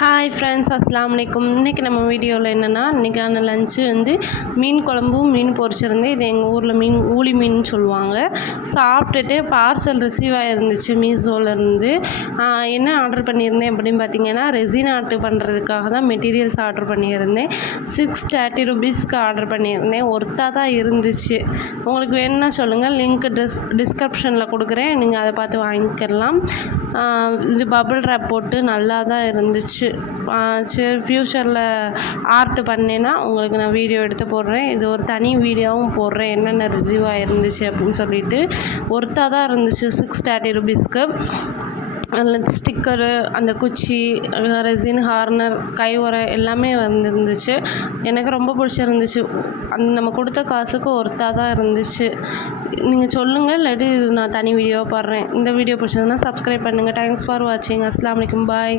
Hi friends, அஸ்ஸலாமு அலைக்கும். இன்றைக்கி நம்ம வீடியோவில் என்னென்னா, இன்றைக்கான லஞ்சு வந்து மீன் குழம்பும் மீன் பொரிச்சிருந்தேன். இது எங்கள் ஊரில் ஊளி மீன் சொல்லுவாங்க. சாப்பிட்டுட்டு பார்சல் ரிசீவ் ஆகிருந்துச்சு மீஷோலேருந்து. என்ன ஆர்டர் பண்ணியிருந்தேன் அப்படின்னு பார்த்தீங்கன்னா, ரெசின் ஆர்ட் பண்ணுறதுக்காக தான் மெட்டீரியல்ஸ் ஆர்டர் பண்ணியிருந்தேன். 630 ரூபீஸ்க்கு ஆர்டர் பண்ணியிருந்தேன். ஒர்த்தாக தான் இருந்துச்சு. உங்களுக்கு வேணும்னா சொல்லுங்கள், லிங்க் டிஸ்கிரிப்ஷனில் கொடுக்குறேன், நீங்கள் அதை பார்த்து வாங்கிக்கலாம். இது பபிள் ரேப் போட்டு நல்லா தான் இருந்துச்சு. சரி, ஃப்யூச்சரில் ஆர்ட் பண்ணேன்னா உங்களுக்கு நான் வீடியோ எடுத்து போடுறேன். இது ஒரு தனி வீடியோவும் போடுறேன், என்னென்ன ரிசீவ் ஆகிருந்துச்சு அப்படின்னு சொல்லிட்டு. ஒர்த்தாக தான் இருந்துச்சு 630 ரூபீஸ்க்கு. அதில் ஸ்டிக்கரு, அந்த குச்சி, ரெசின் ஹார்னர், கை உரை எல்லாமே வந்துருந்துச்சு. எனக்கு ரொம்ப பிடிச்சிருந்துச்சு. நம்ம கொடுத்த காசுக்கு ஒர்த்தாக தான் இருந்துச்சு. நீங்கள் சொல்லுங்கள், இல்லாட்டி நான் தனி வீடியோ போடுறேன். இந்த வீடியோ பிடிச்சிருந்தா சப்ஸ்கிரைப் பண்ணுங்கள். தேங்க்ஸ் ஃபார் வாட்சிங். அஸ்ஸலாமு அலைக்கும். பாய்.